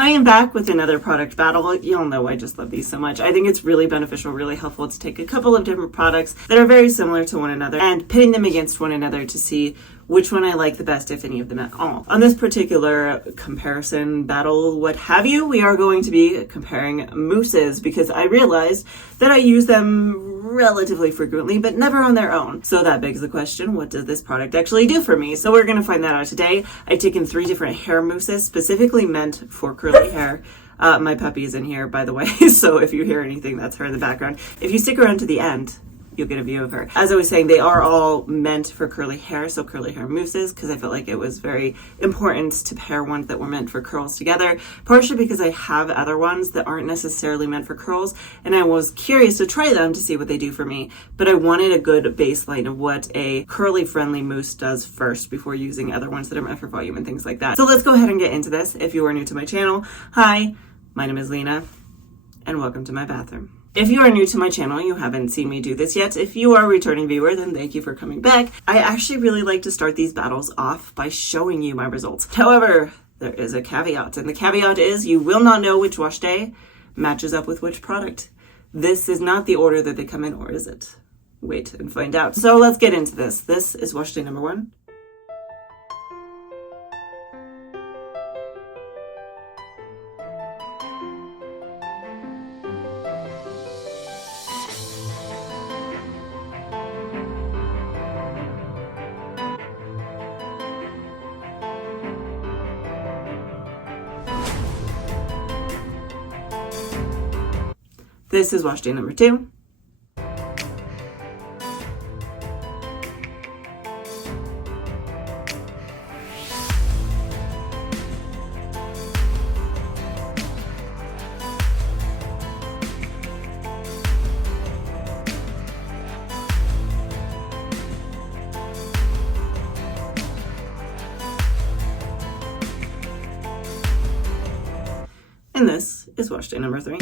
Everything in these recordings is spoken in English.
I am back with another product battle. Y'all know I just love these so much. I think it's really beneficial, really helpful to take a couple of different products that are very similar to one another and pitting them against one another to see which one I like the best, if any of them at all. On this particular comparison battle, what have you, we are going to be comparing mousses because I realized that I use them relatively frequently, but never on their own. So that begs the question, what does this product actually do for me? So we're gonna find that out today. I've taken 3 different hair mousses specifically meant for curly hair. My puppy is in here, by the way, so if you hear anything, that's her in the background. If you stick around to the end, you'll get a view of her. As I was saying, they are all meant for curly hair, so curly hair mousses, because I felt like it was very important to pair ones that were meant for curls together, partially because I have other ones that aren't necessarily meant for curls, and I was curious to try them to see what they do for me, but I wanted a good baseline of what a curly friendly mousse does first before using other ones that are meant for volume and things like that. So let's go ahead and get into this. If you are new to my channel, hi, my name is Lena, and welcome to my bathroom. If you are new to my channel, you haven't seen me do this yet. If you are a returning viewer, then thank you for coming back. I actually really like to start these battles off by showing you my results. However, there is a caveat, and the caveat is you will not know which wash day matches up with which product. This is not the order that they come in, or is it? Wait and find out. So let's get into this. This is wash day number 1. This is wash day number 2. And this is wash day number 3.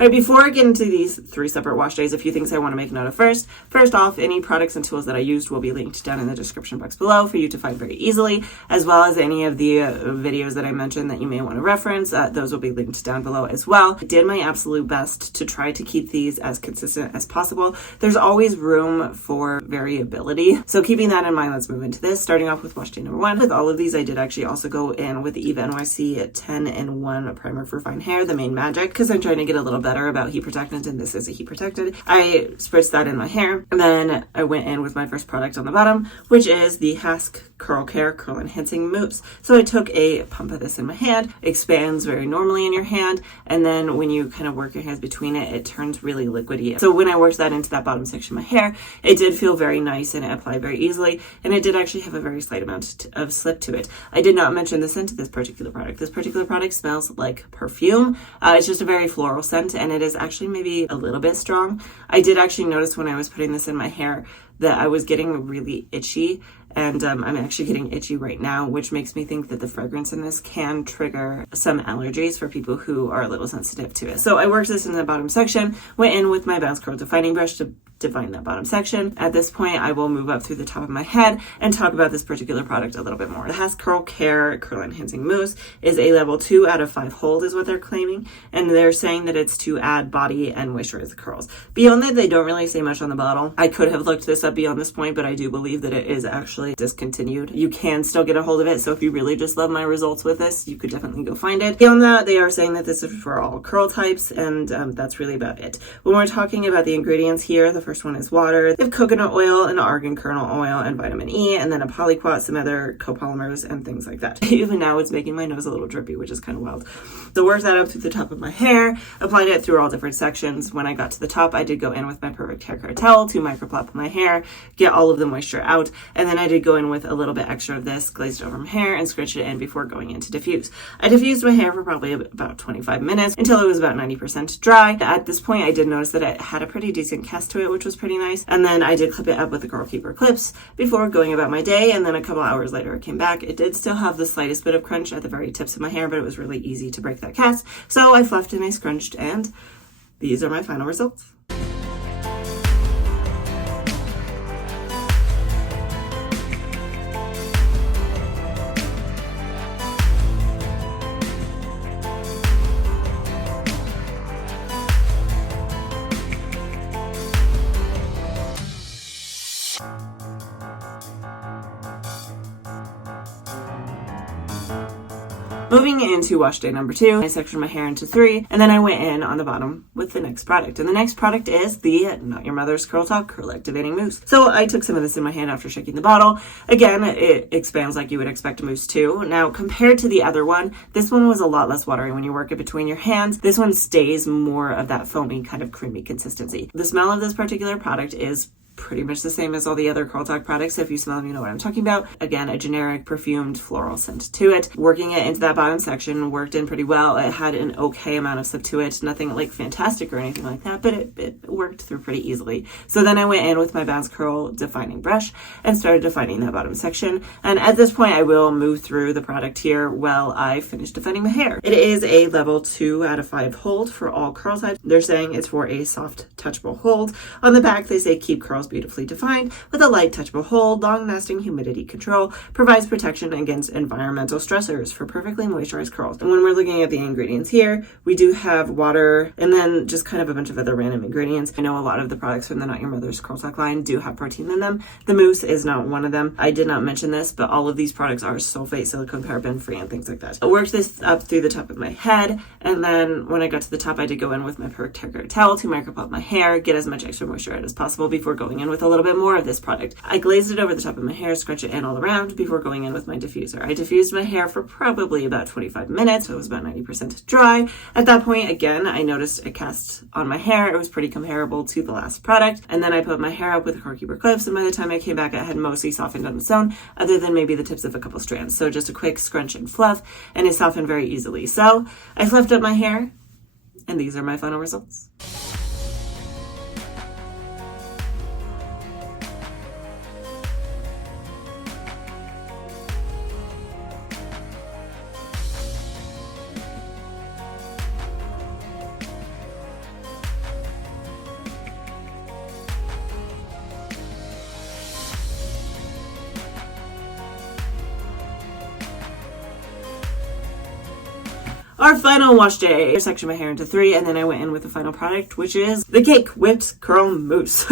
All right, before I get into these 3 separate wash days, a few things I want to make note of first. First off, any products and tools that I used will be linked down in the description box below for you to find very easily, as well as any of the videos that I mentioned that you may want to reference. Those will be linked down below as well. I did my absolute best to try to keep these as consistent as possible. There's always room for variability. So keeping that in mind, let's move into this. Starting off with wash day number 1. With all of these, I did actually also go in with the Eva NYC 10-in-1 primer for fine hair, the main magic, because I'm trying to get a little better about heat protectant, and this is a heat protectant. I spritzed that in my hair, and then I went in with my first product on the bottom, which is the Hask Curl Care Curl Enhancing Mousse. So I took a pump of this in my hand, expands very normally in your hand, and then when you kind of work your hands between it, it turns really liquidy. So when I worked that into that bottom section of my hair, it did feel very nice and it applied very easily, and it did actually have a very slight amount of slip to it. I did not mention the scent of this particular product. This particular product smells like perfume. It's just a very floral scent, and it is actually maybe a little bit strong. I did actually notice when I was putting this in my hair that I was getting really itchy, and I'm actually getting itchy right now, which makes me think that the fragrance in this can trigger some allergies for people who are a little sensitive to it. So I worked this in the bottom section, went in with my Bounce Curl Defining Brush to define that bottom section. At this point, I will move up through the top of my head and talk about this particular product a little bit more. The Hask Curl Care Curl Enhancing Mousse is a level 2 out of 5 hold is what they're claiming, and they're saying that it's to add body and moisturize the curls. Beyond that, they don't really say much on the bottle. I could have looked this up beyond this point, but I do believe that it is actually discontinued. You can still get a hold of it, so if you really just love my results with this, you could definitely go find it. Beyond that, they are saying that this is for all curl types, and that's really about it. When we're talking about the ingredients here, the first first one is water. They have coconut oil and argan kernel oil and vitamin E, and then a polyquat, some other copolymers and things like that. Even now it's making my nose a little drippy, which is kind of wild. So worked that up through the top of my hair, applied it through all different sections. When I got to the top, I did go in with my perfect hair care towel to microplop my hair, get all of the moisture out, and then I did go in with a little bit extra of this, glazed over my hair, and scratched it in before going in to diffuse. I diffused my hair for probably about 25 minutes until it was about 90% dry. At this point, I did notice that it had a pretty decent cast to it, which was pretty nice. And then I did clip it up with the Girl Keeper clips before going about my day, and then a couple hours later it came back. It did still have the slightest bit of crunch at the very tips of my hair, but it was really easy to break that cast. So I fluffed and I scrunched, and these are my final results. Moving into wash day number 2, I sectioned my hair into 3, and then I went in on the bottom with the next product. And the next product is the Not Your Mother's Curl Talk Curl Activating Mousse. So I took some of this in my hand after shaking the bottle. Again, it expands like you would expect a mousse to. Now, compared to the other one, this one was a lot less watery when you work it between your hands. This one stays more of that foamy, kind of creamy consistency. The smell of this particular product is pretty much the same as all the other Curl Talk products. So if you smell them, you know what I'm talking about. Again, a generic perfumed floral scent to it. Working it into that bottom section worked in pretty well. It had an okay amount of slip to it, nothing like fantastic or anything like that, but it worked through pretty easily. So then I went in with my Bounce Curl defining brush and started defining that bottom section. And at this point, I will move through the product here while I finish defining my hair. It is a level 2 out of 5 hold for all curl types. They're saying it's for a soft, touchable hold. On the back, they say keep curls beautifully defined with a light touchable hold, long-lasting humidity control, provides protection against environmental stressors for perfectly moisturized curls. And when we're looking at the ingredients here, we do have water and then just kind of a bunch of other random ingredients. I know a lot of the products from the Not Your Mother's Curl Talk line do have protein in them. The mousse is not one of them. I did not mention this, but all of these products are sulfate, silicone, paraben free, and things like that. I worked this up through the top of my head, and then when I got to the top, I did go in with my perfect hair care towel to micropop my hair, get as much extra moisture out as possible before going in with a little bit more of this product. I glazed it over the top of my hair, scrunch it in all around before going in with my diffuser. I diffused my hair for probably about 25 minutes, so it was about 90% dry. At that point, again, I noticed a cast on my hair. It was pretty comparable to the last product. And then I put my hair up with Girl Keeper clips, and by the time I came back, it had mostly softened on its own, other than maybe the tips of a couple strands. So just a quick scrunch and fluff, and it softened very easily. So I fluffed up my hair, and these are my final results. Our final wash day. I sectioned my hair into 3, and then I went in with the final product, which is the Cake Whipped Curl Mousse.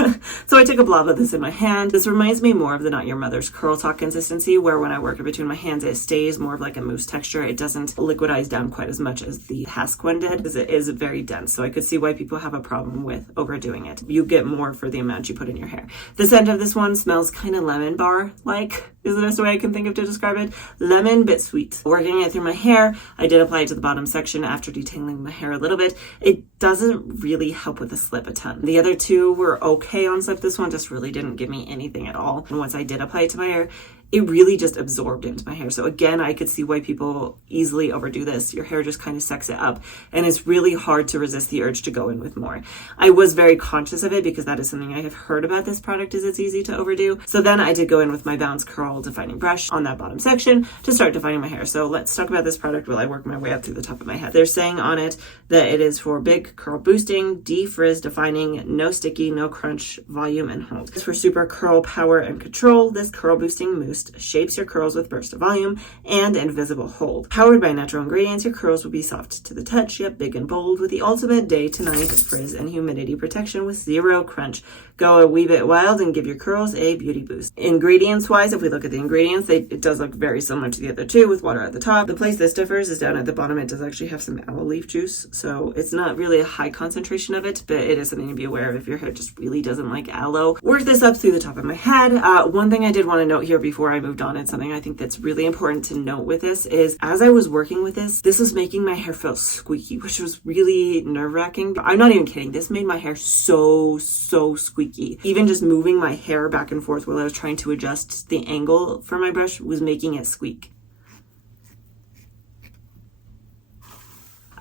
So I took a blob of this in my hand. This reminds me more of the Not Your Mother's Curl Talk consistency, where when I work it between my hands, it stays more of like a mousse texture. It doesn't liquidize down quite as much as the Hask one did, because it is very dense. So I could see why people have a problem with overdoing it. You get more for the amount you put in your hair. The scent of this one smells kind of lemon bar-like, is the best way I can think of to describe it. Lemon, bit sweet. Working it through my hair, I did apply it to the bottom section after detangling my hair a little bit. It doesn't really help with the slip a ton. The other two were okay on slip. This one just really didn't give me anything at all. And once I did apply it to my hair, it really just absorbed into my hair. So again, I could see why people easily overdo this. Your hair just kind of sucks it up, and it's really hard to resist the urge to go in with more. I was very conscious of it because that is something I have heard about this product, is it's easy to overdo. So then I did go in with my Bounce Curl defining brush on that bottom section to start defining my hair. So let's talk about this product while I work my way up through the top of my head. They're saying on it that it is for big curl boosting, de-frizz defining, no sticky, no crunch, volume, and hold. It's for super curl power and control. This curl boosting mousse burst, shapes your curls with burst of volume and invisible hold. Powered by natural ingredients, your curls will be soft to the touch, yet big and bold, with the ultimate day to night frizz and humidity protection with zero crunch. Go a wee bit wild and give your curls a beauty boost. Ingredients wise, if we look at the ingredients, it does look very similar to the other two with water at the top. The place this differs is down at the bottom. It does actually have some aloe leaf juice, so it's not really a high concentration of it, but it is something to be aware of if your hair just really doesn't like aloe. Work this up through the top of my head. One thing I did want to note here before I moved on, and something I think that's really important to note with this is, as I was working with this was making my hair feel squeaky, which was really nerve-wracking. I'm not even kidding. This made my hair so squeaky. Even just moving my hair back and forth while I was trying to adjust the angle for my brush was making it squeak.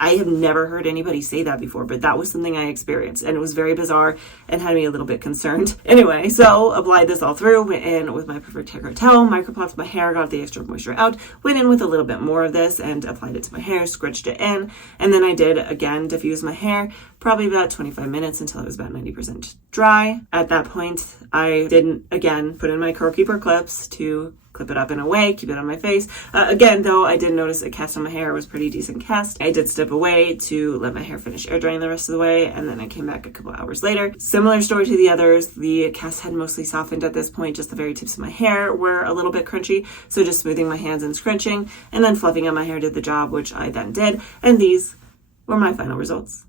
I have never heard anybody say that before, but that was something I experienced, and it was very bizarre and had me a little bit concerned. Anyway, so applied this all through, went in with my preferred hair towel, microplopped my hair, got the extra moisture out, went in with a little bit more of this and applied it to my hair, scrunched it in, and then I did again diffuse my hair, probably about 25 minutes until it was about 90% dry. At that point, I didn't again put in my curl keeper clips to clip it up in a way, keep it on my face. Again, though, I did notice a cast on my hair. It was pretty decent cast. I did step away to let my hair finish air drying the rest of the way, and then I came back a couple hours later. Similar story to the others. The cast had mostly softened at this point. Just the very tips of my hair were a little bit crunchy, so just smoothing my hands and scrunching, and then fluffing out my hair did the job, which I then did. And these were my final results.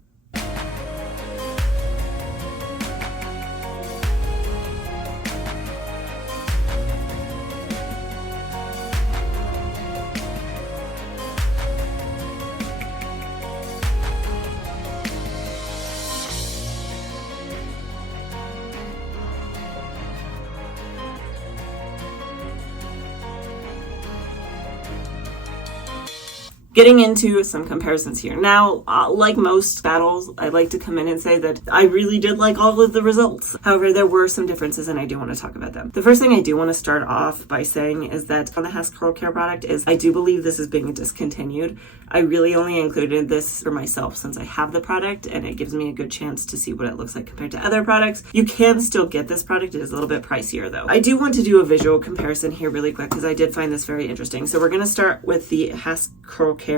Getting into some comparisons here. Now, like most battles, I like to come in and say that I really did like all of the results. However, there were some differences and I do want to talk about them. The first thing I do want to start off by saying is that on the Hask Curl Care product is I do believe this is being discontinued. I really only included this for myself since I have the product and it gives me a good chance to see what it looks like compared to other products. You can still get this product. It is a little bit pricier though. I do want to do a visual comparison here really quick because I did find this very interesting. So we're going to start with the Hask Curl Care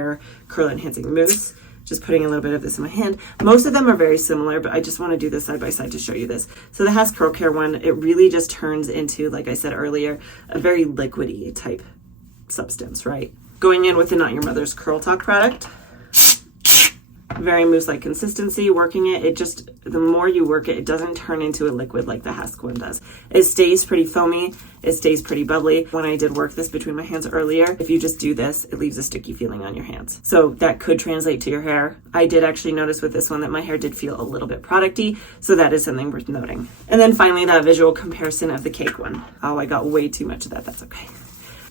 Curl Enhancing Mousse. Just putting a little bit of this in my hand. Most of them are very similar, but I just want to do this side by side to show you this. So the Hask Curl Care one, it really just turns into, like I said earlier, a very liquidy type substance, right? Going in with the Not Your Mother's Curl Talk product. Very mousse-like consistency. Working it just, the more you work it, it doesn't turn into a liquid like the Hask one does. It stays pretty foamy. It stays pretty bubbly. When I did work this between my hands earlier, if you just do this, it leaves a sticky feeling on your hands. So that could translate to your hair. I did actually notice with this one that my hair did feel a little bit producty, so that is something worth noting. And then finally, that visual comparison of the cake one. Oh, I got way too much of that. That's okay.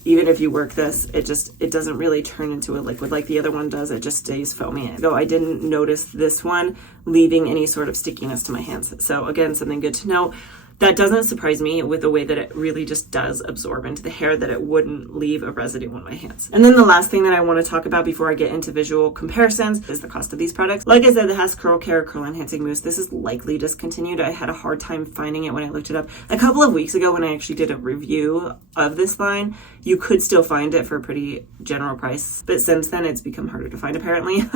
Even if you work this, it doesn't really turn into a liquid like the other one does. It just stays foamy. So I didn't notice this one leaving any sort of stickiness to my hands. So again, something good to know. That doesn't surprise me with the way that it really just does absorb into the hair, that it wouldn't leave a residue on my hands. And then the last thing that I want to talk about before I get into visual comparisons is the cost of these products. Like I said, the Hask Curl Care Curl Enhancing Mousse, this is likely discontinued. I had a hard time finding it when I looked it up. A couple of weeks ago when I actually did a review of this line, you could still find it for a pretty general price, but since then it's become harder to find apparently.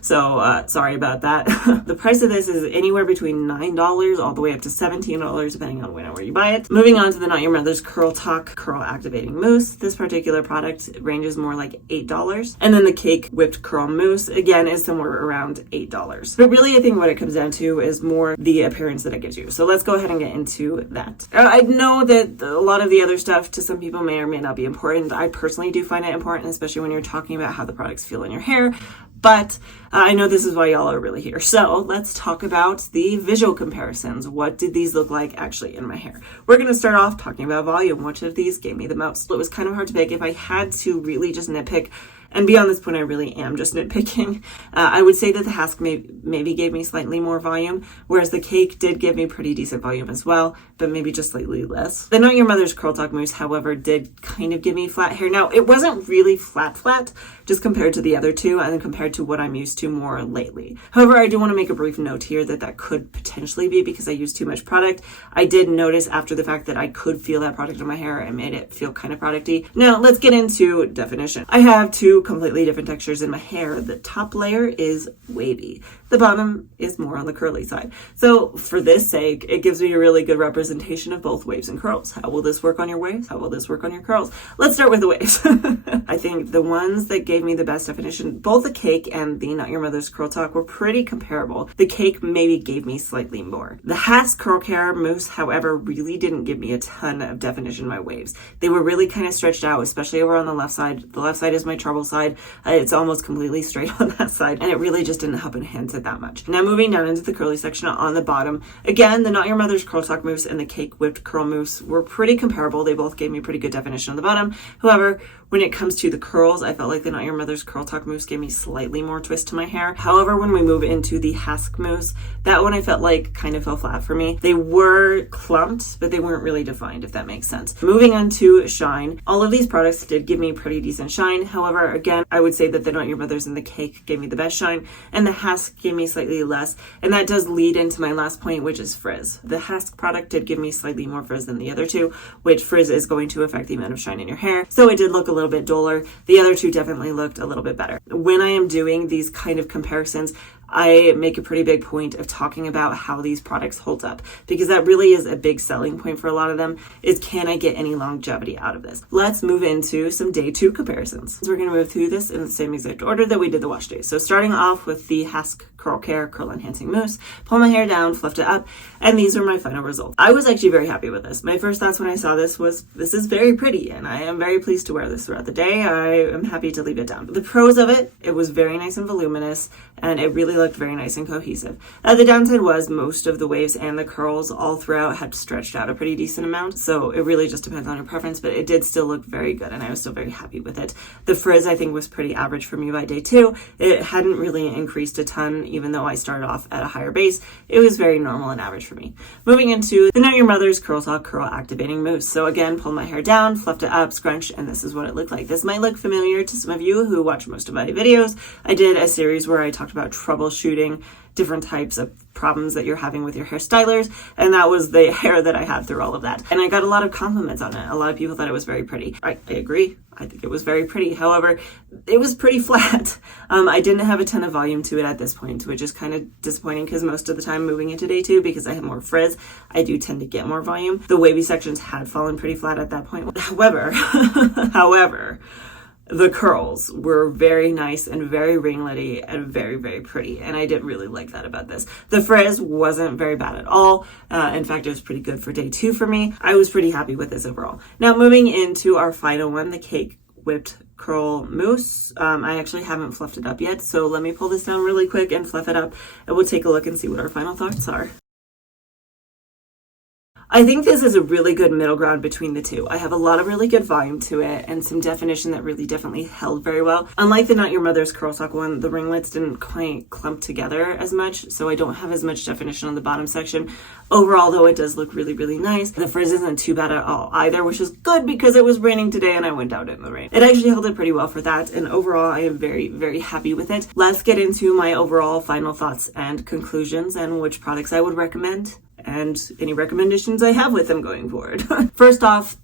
So sorry about that. The price of this is anywhere between $9 all the way up to $17 depending on when and where you buy it. Moving on to the Not Your Mother's Curl Talk Curl Activating Mousse. This particular product ranges more like $8. And then the Cake Whipped Curl Mousse, again, is somewhere around $8. But really, I think what it comes down to is more the appearance that it gives you. So let's go ahead and get into that. I know that a lot of the other stuff to some people may or may not be important. I personally do find it important, especially when you're talking about how the products feel in your hair. But I know this is why y'all are really here. So let's talk about the visual comparisons. What did these look like actually in my hair? We're going to start off talking about volume. Which of these gave me the most? It was kind of hard to pick. If I had to really just nitpick And beyond this point, I really am just nitpicking. I would say that the Hask maybe gave me slightly more volume, whereas the Cake did give me pretty decent volume as well, but maybe just slightly less. The Not Your Mother's Curl Talk Mousse, however, did kind of give me flat hair. Now, it wasn't really flat, just compared to the other two and then compared to what I'm used to more lately. However, I do want to make a brief note here that could potentially be because I use too much product. I did notice after the fact that I could feel that product on my hair and made it feel kind of producty. Now, let's get into definition. I have two completely different textures in my hair. The top layer is wavy. The bottom is more on the curly side. So for this sake, it gives me a really good representation of both waves and curls. How will this work on your waves? How will this work on your curls? Let's start with the waves. I think the ones that gave me the best definition, both the Cake and the Not Your Mother's Curl Talk were pretty comparable. The Cake maybe gave me slightly more. The Hask Curl Care Mousse, however, really didn't give me a ton of definition in my waves. They were really kind of stretched out, especially over on the left side. The left side is my trouble side. It's almost completely straight on that side, and it really just didn't help enhance it that much. Now moving down into the curly section on the bottom, again, the Not Your Mother's Curl Talk Mousse and the Cake Whipped Curl Mousse were pretty comparable. They both gave me pretty good definition on the bottom. However, when it comes to the curls, I felt like the Not Your Mother's Curl Talk Mousse gave me slightly more twist to my hair. However, when we move into the Hask Mousse, that one I felt like kind of fell flat for me. They were clumped, but they weren't really defined, if that makes sense. Moving on to shine, all of these products did give me pretty decent shine. However, again, I would say that the Not Your Mother's and the Cake gave me the best shine, and the Hask gave me slightly less. And that does lead into my last point, which is frizz. The Hask product did give me slightly more frizz than the other two, which frizz is going to affect the amount of shine in your hair. So it did look a little bit duller. The other two definitely looked a little bit better. When I am doing these kind of comparisons, I make a pretty big point of talking about how these products hold up, because that really is a big selling point for a lot of them, is can I get any longevity out of this? Let's move into some day 2 comparisons. So we're going to move through this in the same exact order that we did the wash days. So starting off with the Hask Curl Care Curl Enhancing Mousse, pull my hair down, fluffed it up, and these are my final results. I was actually very happy with this. My first thoughts when I saw this was, this is very pretty, and I am very pleased to wear this throughout the day. I am happy to leave it down. The pros of it was very nice and voluminous, and it really looked very nice and cohesive. The downside was most of the waves and the curls all throughout had stretched out a pretty decent amount, so it really just depends on your preference, but it did still look very good, and I was still very happy with it. The frizz, I think, was pretty average for me by day 2. It hadn't really increased a ton, even though I started off at a higher base. It was very normal and average for me. Moving into the Not Your Mother's Curl Talk Curl Activating Mousse. So again, pulled my hair down, fluffed it up, scrunched, and this is what it looked like. This might look familiar to some of you who watch most of my videos. I did a series where I talked about troubleshooting different types of problems that you're having with your hairstylers, and that was the hair that I had through all of that. And I got a lot of compliments on it. A lot of people thought it was very pretty. I agree. I think it was very pretty. However, it was pretty flat. I didn't have a ton of volume to it at this point, which is kind of disappointing because most of the time moving into day 2, because I have more frizz, I do tend to get more volume. The wavy sections had fallen pretty flat at that point. However, the curls were very nice and very ringlety and very, very pretty. And I did really like that about this. The frizz wasn't very bad at all. In fact, it was pretty good for day 2 for me. I was pretty happy with this overall. Now moving into our final one, the Cake Whipped Curl Mousse. I actually haven't fluffed it up yet. So let me pull this down really quick and fluff it up, and we'll take a look and see what our final thoughts are. I think this is a really good middle ground between the two. I have a lot of really good volume to it and some definition that really definitely held very well. Unlike the Not Your Mother's Curl Talk one, the ringlets didn't quite clump together as much, so I don't have as much definition on the bottom section. Overall, though, it does look really, really nice. The frizz isn't too bad at all either, which is good because it was raining today and I went out in the rain. It actually held it pretty well for that, and overall, I am very, very happy with it. Let's get into my overall final thoughts and conclusions and which products I would recommend and any recommendations I have with them going forward. First off,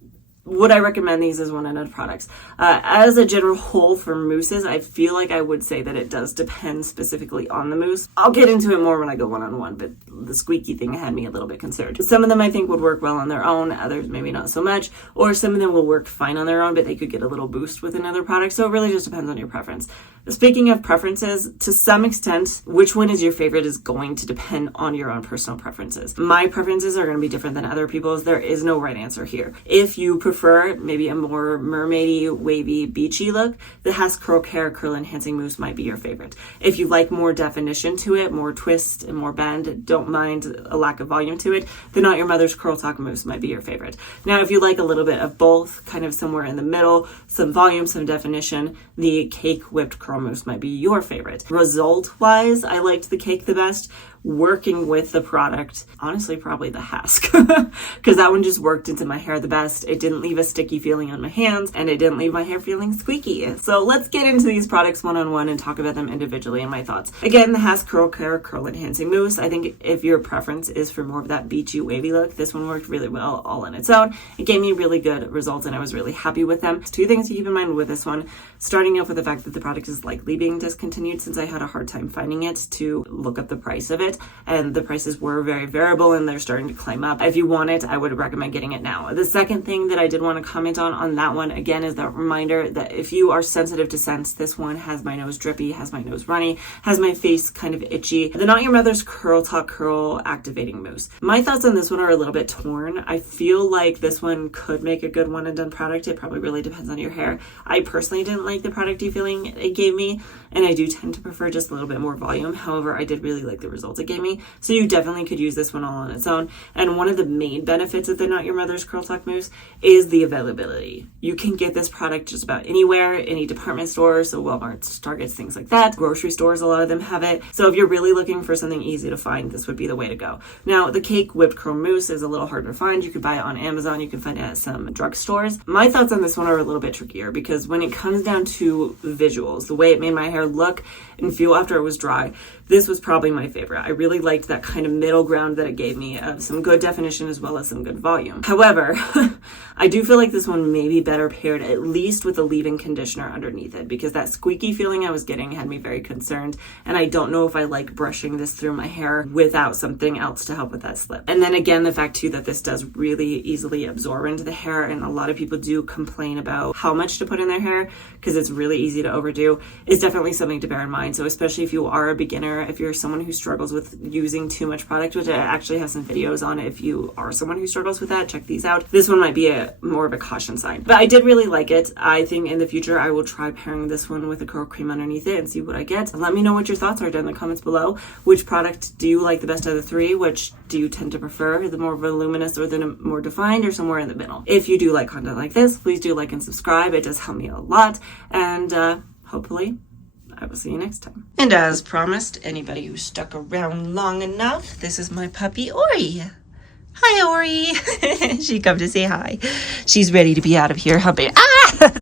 would I recommend these as one-and-done products? As a general whole for mousses, I feel like I would say that it does depend specifically on the mousse. I'll get into it more when I go one-on-one, but the squeaky thing had me a little bit concerned. Some of them I think would work well on their own, others maybe not so much, or some of them will work fine on their own, but they could get a little boost with another product, so it really just depends on your preference. Speaking of preferences, to some extent, which one is your favorite is going to depend on your own personal preferences. My preferences are going to be different than other people's. There is no right answer here. If you prefer prefer maybe a more mermaidy, wavy, beachy look, the Hask Curl Care Curl Enhancing Mousse might be your favorite. If you like more definition to it, more twist and more bend, don't mind a lack of volume to it, the Not Your Mother's Curl Talk Mousse might be your favorite. Now, if you like a little bit of both, kind of somewhere in the middle, some volume, some definition, the Cake Whipped Curl Mousse might be your favorite. Result-wise, I liked the Cake the best. Working with the product, honestly, probably the Hask, because that one just worked into my hair the best. It didn't leave a sticky feeling on my hands, and it didn't leave my hair feeling squeaky. So let's get into these products one-on-one and talk about them individually and my thoughts. Again, the Hask Curl Care Curl Enhancing Mousse. I think if your preference is for more of that beachy, wavy look, this one worked really well all on its own. It gave me really good results, and I was really happy with them. Two things to keep in mind with this one, starting off with the fact that the product is likely being discontinued, since I had a hard time finding it to look up the price of it. And the prices were very variable and they're starting to climb up. If you want it, I would recommend getting it now. The second thing that I did want to comment on that one, again, is that reminder that if you are sensitive to scents, this one has my nose drippy, has my nose runny, has my face kind of itchy. The Not Your Mother's Curl Talk Curl Activating Mousse. My thoughts on this one are a little bit torn. I feel like this one could make a good one and done product. It probably really depends on your hair. I personally didn't like the producty feeling it gave me, and I do tend to prefer just a little bit more volume. However, I did really like the results it gave me. So you definitely could use this one all on its own. And one of the main benefits of the Not Your Mother's Curl Talk Mousse is the availability. You can get this product just about anywhere, any department store, so Walmart, Targets, things like that. Grocery stores, a lot of them have it. So if you're really looking for something easy to find, this would be the way to go. Now, the Cake Whipped Curl Mousse is a little harder to find. You could buy it on Amazon. You can find it at some drugstores. My thoughts on this one are a little bit trickier because when it comes down to visuals, the way it made my hair look and feel after it was dry, this was probably my favorite. I really liked that kind of middle ground that it gave me of some good definition as well as some good volume. However, I do feel like this one may be better paired at least with a leave-in conditioner underneath it, because that squeaky feeling I was getting had me very concerned, and I don't know if I like brushing this through my hair without something else to help with that slip. And then again, the fact too that this does really easily absorb into the hair, and a lot of people do complain about how much to put in their hair because it's really easy to overdo, is definitely something to bear in mind. So especially if you are a beginner, if you're someone who struggles with using too much product, which I actually have some videos on, if you are someone who struggles with that, check these out. This one might be more of a caution sign, but I did really like it. I think in the future I will try pairing this one with a curl cream underneath it and see what I get. Let me know what your thoughts are down in the comments below. Which product do you like the best of the three? Which do you tend to prefer, the more voluminous or the more defined, or somewhere in the middle? If you do like content like this, please do like and subscribe. It does help me a lot, and hopefully I will see you next time. And as promised, anybody who stuck around long enough, this is my puppy Ori. Hi, Ori. She come to say hi. She's ready to be out of here humping. Ah!